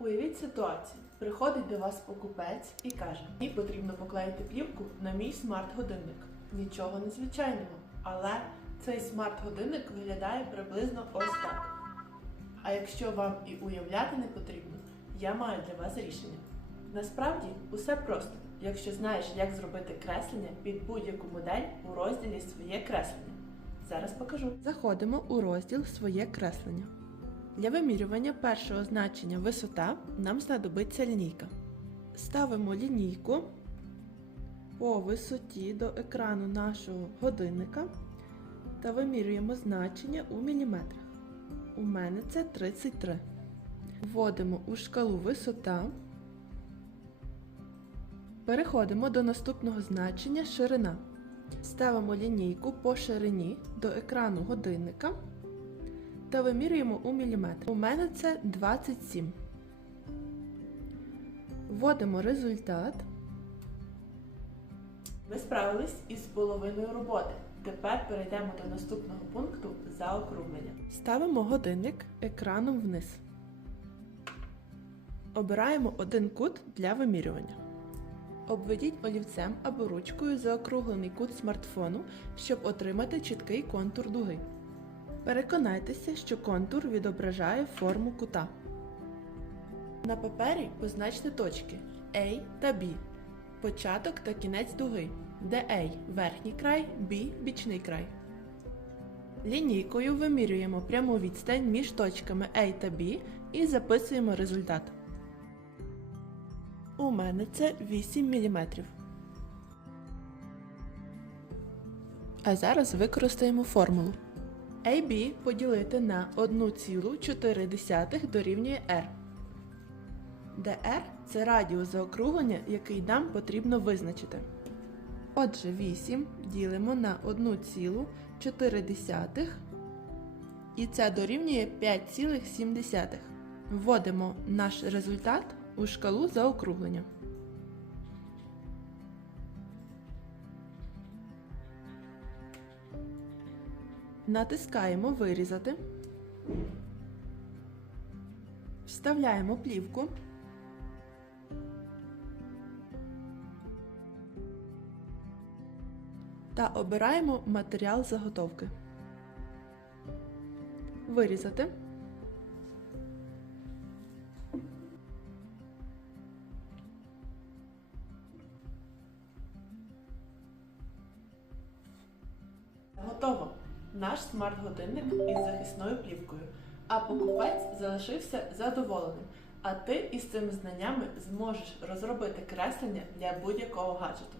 Уявіть ситуацію. Приходить до вас покупець і каже: мені потрібно поклеїти плівку на мій смарт-годинник. Нічого незвичайного, але цей смарт-годинник виглядає приблизно ось так. А якщо вам і уявляти не потрібно, я маю для вас рішення. Насправді усе просто, якщо знаєш, як зробити креслення під будь-яку модель у розділі Своє креслення. Зараз покажу. Заходимо у розділ Своє креслення. Для вимірювання першого значення висота нам знадобиться лінійка. Ставимо лінійку по висоті до екрану нашого годинника та вимірюємо значення у міліметрах. У мене це 33. Вводимо у шкалу висота. Переходимо до наступного значення ширина. Ставимо лінійку по ширині до екрану годинника та вимірюємо у міліметр. У мене це 27. Вводимо результат. Ви справились із половиною роботи. Тепер перейдемо до наступного пункту заокруглення. Ставимо годинник екраном вниз. Обираємо один кут для вимірювання. Обведіть олівцем або ручкою заокруглений кут смартфону, щоб отримати чіткий контур дуги. Переконайтеся, що контур відображає форму кута. На папері позначте точки A та B, початок та кінець дуги, де A верхній край, B бічний край. Лінійкою вимірюємо пряму відстань між точками A та B і записуємо результат. У мене це 8 мм. А зараз використаємо формулу. AB поділити на 1,4 дорівнює R. Де R – це радіус заокруглення, який нам потрібно визначити. Отже, 8 ділимо на 1,4 і це дорівнює 5,7. Вводимо наш результат у шкалу заокруглення. Натискаємо Вирізати. Вставляємо плівку. Та обираємо матеріал заготовки. Вирізати. Готово! Наш смарт-годинник із захисною плівкою. А покупець залишився задоволеним. А ти із цими знаннями зможеш розробити креслення для будь-якого гаджету.